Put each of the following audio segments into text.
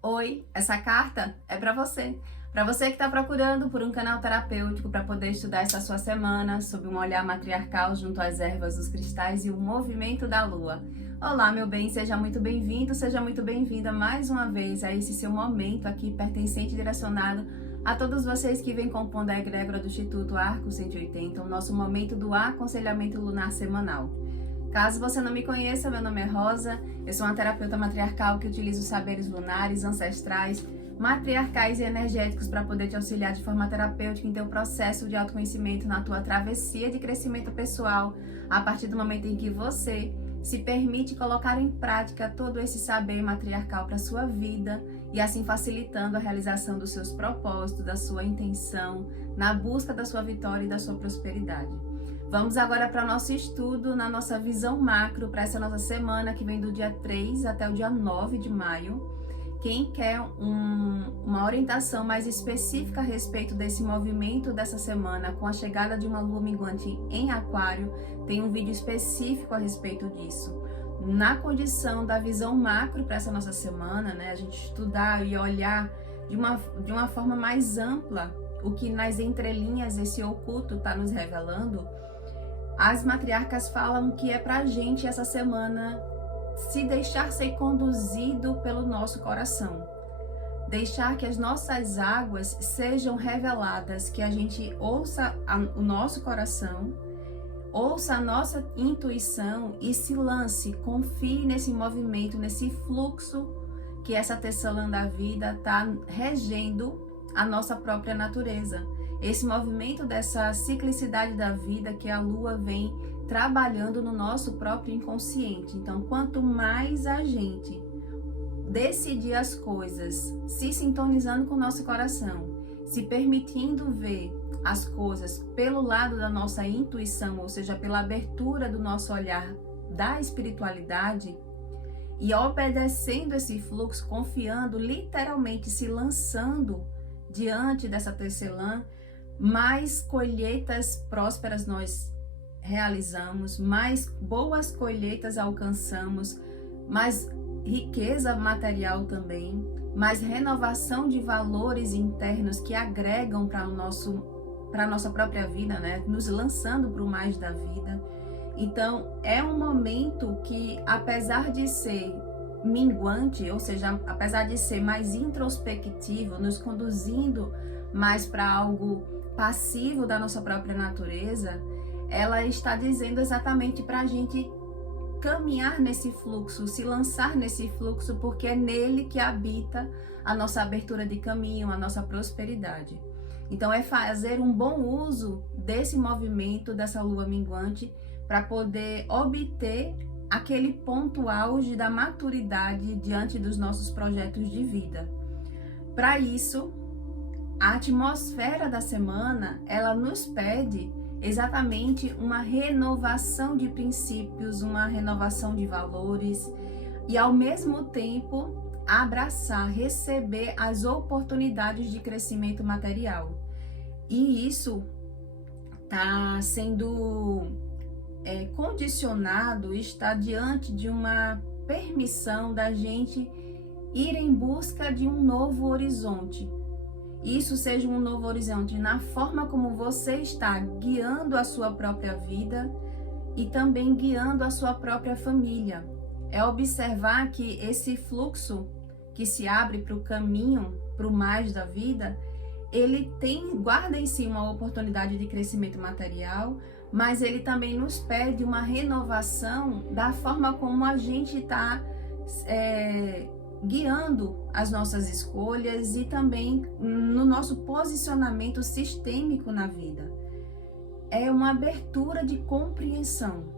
Oi, essa carta é para você. Para você que está procurando por um canal terapêutico para poder estudar essa sua semana sob um olhar matriarcal junto às ervas, os cristais e o movimento da lua. Olá, meu bem, seja muito bem-vindo, seja muito bem-vinda mais uma vez a esse seu momento aqui pertencente e direcionado a todos vocês que vêm compondo a egrégora do Instituto Arco 180, o nosso momento do aconselhamento lunar semanal. Caso você não me conheça, meu nome é Rosa, eu sou uma terapeuta matriarcal que utiliza os saberes lunares, ancestrais, matriarcais e energéticos para poder te auxiliar de forma terapêutica em teu processo de autoconhecimento, na tua travessia de crescimento pessoal, a partir do momento em que você se permite colocar em prática todo esse saber matriarcal para a sua vida e assim facilitando a realização dos seus propósitos, da sua intenção, na busca da sua vitória e da sua prosperidade. Vamos agora para o nosso estudo na nossa visão macro para essa nossa semana que vem do dia 3 até o dia 9 de maio. Quem quer uma orientação mais específica a respeito desse movimento dessa semana com a chegada de uma lua minguante em Aquário, tem um vídeo específico a respeito disso. Na condição da visão macro para essa nossa semana, né, a gente estudar e olhar de uma forma mais ampla o que nas entrelinhas esse oculto está nos revelando. As matriarcas falam que é pra gente essa semana se deixar ser conduzido pelo nosso coração. Deixar que as nossas águas sejam reveladas, que a gente ouça o nosso coração, ouça a nossa intuição e se lance, confie nesse movimento, nesse fluxo que essa tecelã da vida está regendo a nossa própria natureza. Esse movimento dessa ciclicidade da vida que a lua vem trabalhando no nosso próprio inconsciente. Então, quanto mais a gente decidir as coisas, se sintonizando com o nosso coração, se permitindo ver as coisas pelo lado da nossa intuição, ou seja, pela abertura do nosso olhar da espiritualidade, e obedecendo esse fluxo, confiando, literalmente se lançando diante dessa tecelã, mais colheitas prósperas nós realizamos, mais boas colheitas alcançamos, mais riqueza material também, mais renovação de valores internos que agregam para a nossa própria vida, né? Nos lançando para o mais da vida. Então, é um momento que, apesar de ser minguante, ou seja, apesar de ser mais introspectivo, nos conduzindo mais para algo passivo da nossa própria natureza, ela está dizendo exatamente para a gente caminhar nesse fluxo, se lançar nesse fluxo, porque é nele que habita a nossa abertura de caminho, a nossa prosperidade. Então é fazer um bom uso desse movimento, dessa lua minguante, para poder obter aquele ponto auge da maturidade diante dos nossos projetos de vida. Para isso, a atmosfera da semana, ela nos pede exatamente uma renovação de princípios, uma renovação de valores e, ao mesmo tempo, abraçar, receber as oportunidades de crescimento material. E isso está sendo condicionado, está diante de uma permissão da gente ir em busca de um novo horizonte. Isso seja um novo horizonte na forma como você está guiando a sua própria vida e também guiando a sua própria família. É observar que esse fluxo que se abre para o caminho, para o mais da vida, ele guarda em si uma oportunidade de crescimento material, mas ele também nos pede uma renovação da forma como a gente está guiando as nossas escolhas e também no nosso posicionamento sistêmico na vida. É uma abertura de compreensão,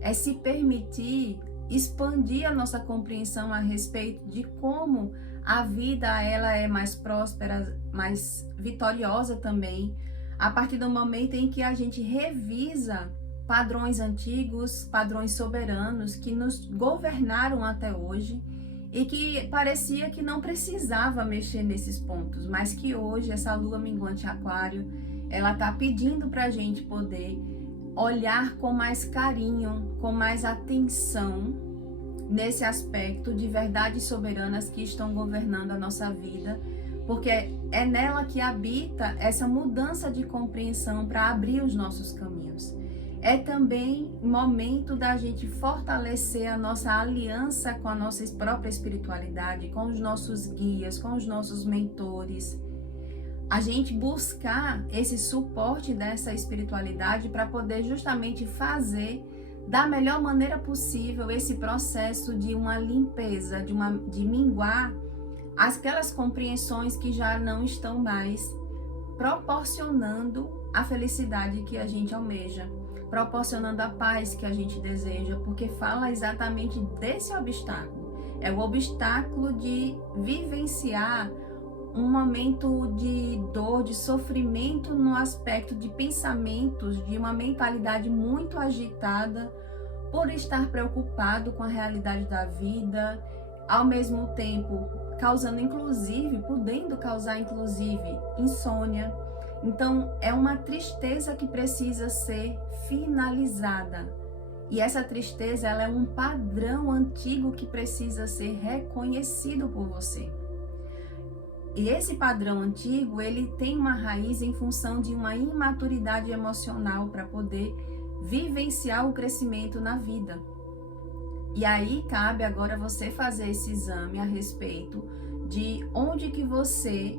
é se permitir expandir a nossa compreensão a respeito de como a vida ela é mais próspera, mais vitoriosa também, a partir do momento em que a gente revisa padrões antigos, padrões soberanos que nos governaram até hoje e que parecia que não precisava mexer nesses pontos, mas que hoje essa lua minguante Aquário, ela está pedindo para a gente poder olhar com mais carinho, com mais atenção nesse aspecto de verdades soberanas que estão governando a nossa vida, porque é nela que habita essa mudança de compreensão para abrir os nossos caminhos. É também momento da gente fortalecer a nossa aliança com a nossa própria espiritualidade, com os nossos guias, com os nossos mentores. A gente buscar esse suporte dessa espiritualidade para poder justamente fazer da melhor maneira possível esse processo de uma limpeza, de minguar aquelas compreensões que já não estão mais proporcionando a felicidade que a gente almeja, proporcionando a paz que a gente deseja, porque fala exatamente desse obstáculo. É o obstáculo de vivenciar um momento de dor, de sofrimento no aspecto de pensamentos, de uma mentalidade muito agitada, por estar preocupado com a realidade da vida, ao mesmo tempo podendo causar inclusive insônia. Então é uma tristeza que precisa ser finalizada. E essa tristeza, ela é um padrão antigo que precisa ser reconhecido por você. E esse padrão antigo, ele tem uma raiz em função de uma imaturidade emocional para poder vivenciar o crescimento na vida. E aí cabe agora você fazer esse exame a respeito de onde que você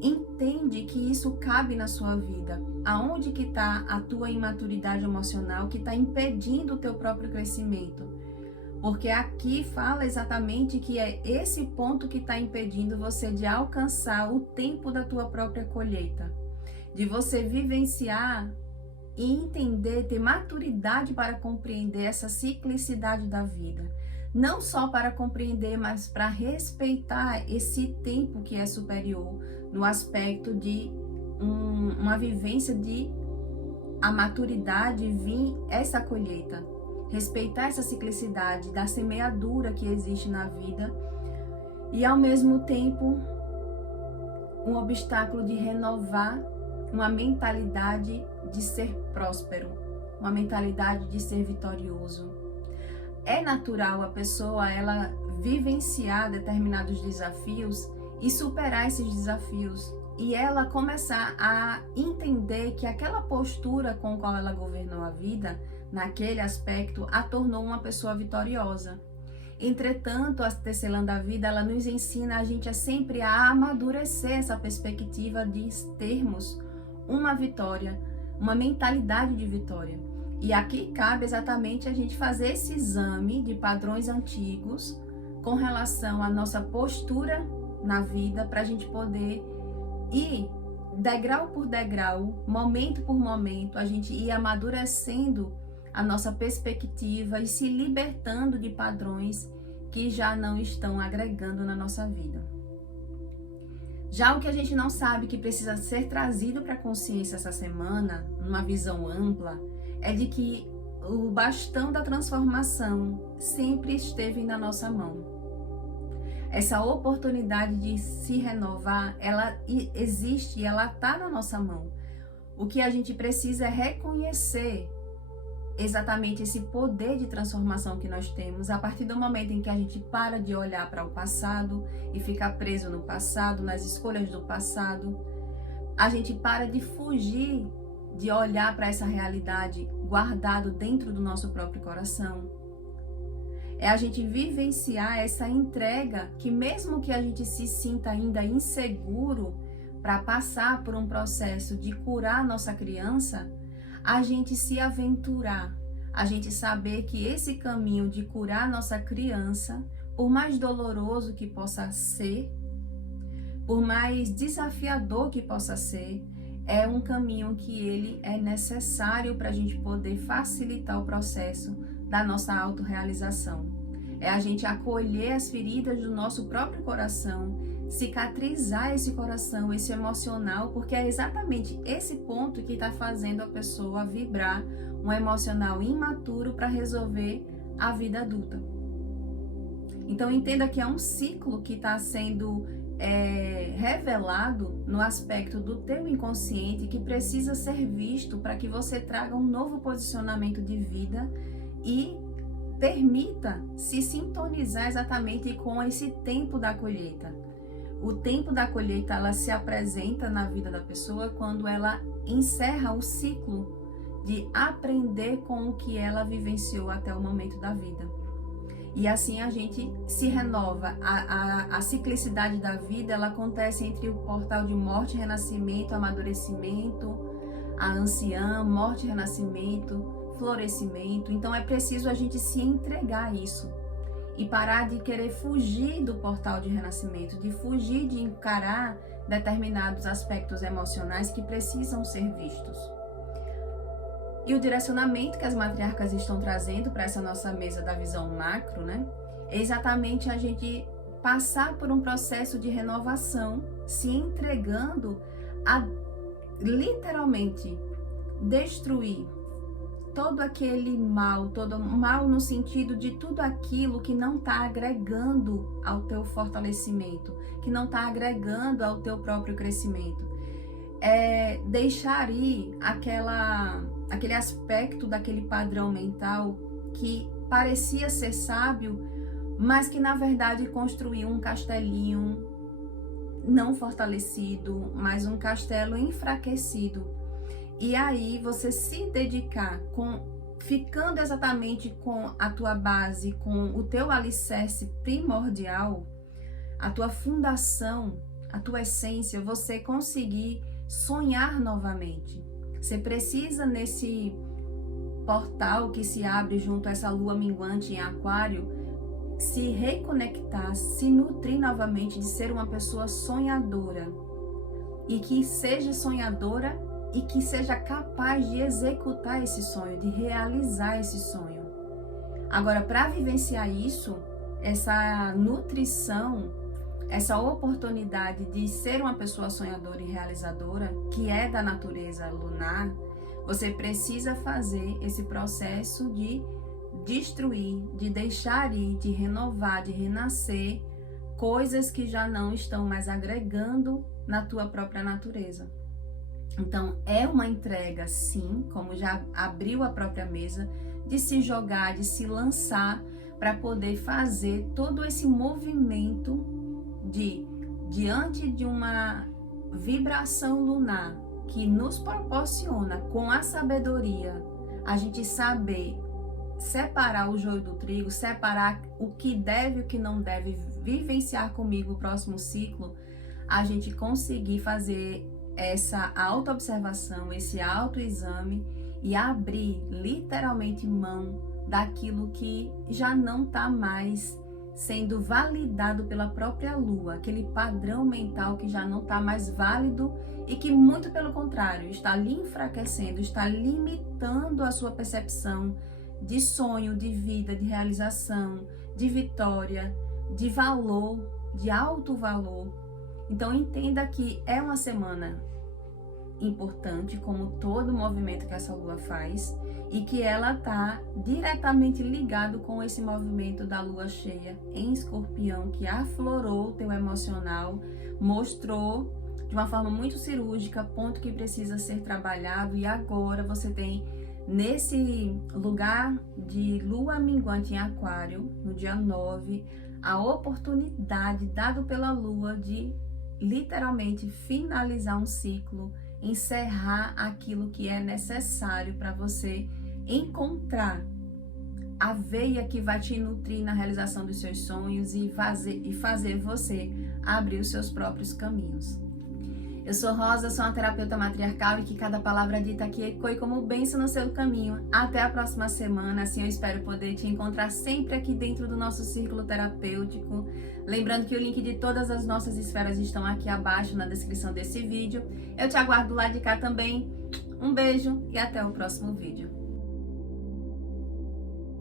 entende que isso cabe na sua vida. Aonde que está a tua imaturidade emocional que está impedindo o teu próprio crescimento. Porque aqui fala exatamente que é esse ponto que está impedindo você de alcançar o tempo da tua própria colheita. De você vivenciar e entender, ter maturidade para compreender essa ciclicidade da vida. Não só para compreender, mas para respeitar esse tempo que é superior no aspecto de uma vivência de a maturidade vir essa colheita. Respeitar essa ciclicidade da semeadura que existe na vida e ao mesmo tempo um obstáculo de renovar uma mentalidade de ser próspero, uma mentalidade de ser vitorioso. É natural a pessoa ela vivenciar determinados desafios e superar esses desafios e ela começar a entender que aquela postura com a qual ela governou a vida, naquele aspecto, a tornou uma pessoa vitoriosa. Entretanto, a tecelã da vida, ela nos ensina a gente sempre a amadurecer essa perspectiva de termos uma vitória, uma mentalidade de vitória. E aqui cabe exatamente a gente fazer esse exame de padrões antigos com relação à nossa postura na vida, para a gente poder ir degrau por degrau, momento por momento, a gente ir amadurecendo a nossa perspectiva e se libertando de padrões que já não estão agregando na nossa vida. Já o que a gente não sabe que precisa ser trazido para a consciência essa semana, numa visão ampla, é de que o bastão da transformação sempre esteve na nossa mão. Essa oportunidade de se renovar, ela existe e ela está na nossa mão. O que a gente precisa é reconhecer exatamente esse poder de transformação que nós temos a partir do momento em que a gente para de olhar para o passado e ficar preso no passado, nas escolhas do passado. A gente para de fugir de olhar para essa realidade guardado dentro do nosso próprio coração. É a gente vivenciar essa entrega que mesmo que a gente se sinta ainda inseguro para passar por um processo de curar nossa criança, a gente se aventurar, a gente saber que esse caminho de curar nossa criança, por mais doloroso que possa ser, por mais desafiador que possa ser, é um caminho que ele é necessário para a gente poder facilitar o processo da nossa autorrealização. É a gente acolher as feridas do nosso próprio coração, cicatrizar esse coração, esse emocional, porque é exatamente esse ponto que está fazendo a pessoa vibrar um emocional imaturo para resolver a vida adulta. Então entenda que é um ciclo que está sendo revelado no aspecto do teu inconsciente que precisa ser visto para que você traga um novo posicionamento de vida e permita se sintonizar exatamente com esse tempo da colheita. O tempo da colheita, ela se apresenta na vida da pessoa quando ela encerra o ciclo de aprender com o que ela vivenciou até o momento da vida. E assim a gente se renova. A ciclicidade da vida, ela acontece entre o portal de morte, renascimento, amadurecimento, a anciã, morte, renascimento, florescimento. Então é preciso a gente se entregar a isso e parar de querer fugir do portal de renascimento, de fugir de encarar determinados aspectos emocionais que precisam ser vistos. E o direcionamento que as matriarcas estão trazendo para essa nossa mesa da visão macro, né, é exatamente a gente passar por um processo de renovação, se entregando a literalmente destruir todo aquele mal, todo mal no sentido de tudo aquilo que não está agregando ao teu fortalecimento, que não está agregando ao teu próprio crescimento. É deixar ir aquele aspecto daquele padrão mental que parecia ser sábio, mas que na verdade construiu um castelinho não fortalecido, mas um castelo enfraquecido. E aí você se dedicar ficando exatamente com a tua base, com o teu alicerce primordial, a tua fundação, a tua essência, você conseguir sonhar novamente. Você precisa, nesse portal que se abre junto a essa lua minguante em Aquário, se reconectar, se nutrir novamente de ser uma pessoa sonhadora. E que seja sonhadora e que seja capaz de executar esse sonho, de realizar esse sonho. Agora, para vivenciar isso, essa nutrição, essa oportunidade de ser uma pessoa sonhadora e realizadora, que é da natureza lunar, você precisa fazer esse processo de destruir, de deixar ir, de renovar, de renascer coisas que já não estão mais agregando na tua própria natureza. Então, é uma entrega, sim, como já abriu a própria mesa, de se jogar, de se lançar para poder fazer todo esse movimento diante de uma vibração lunar que nos proporciona, com a sabedoria, a gente saber separar o joio do trigo, separar o que deve e o que não deve vivenciar comigo o próximo ciclo, a gente conseguir fazer essa autoobservação, esse autoexame e abrir literalmente mão daquilo que já não está mais sendo validado pela própria lua, aquele padrão mental que já não está mais válido e que, muito pelo contrário, está lhe enfraquecendo, está limitando a sua percepção de sonho, de vida, de realização, de vitória, de valor, de alto valor. Então entenda que é uma semana importante, como todo movimento que essa lua faz, e que ela está diretamente ligado com esse movimento da lua cheia em Escorpião, que aflorou o teu emocional, mostrou de uma forma muito cirúrgica ponto que precisa ser trabalhado, e agora você tem nesse lugar de lua minguante em Aquário, no dia 9, a oportunidade dada pela lua de literalmente finalizar um ciclo, encerrar aquilo que é necessário para você encontrar a veia que vai te nutrir na realização dos seus sonhos e fazer você abrir os seus próprios caminhos. Eu sou Rosa, sou uma terapeuta matriarcal e que cada palavra dita aqui ecoe como bênção no seu caminho. Até a próxima semana, assim eu espero poder te encontrar sempre aqui dentro do nosso círculo terapêutico. Lembrando que o link de todas as nossas esferas estão aqui abaixo na descrição desse vídeo. Eu te aguardo lá de cá também. Um beijo e até o próximo vídeo.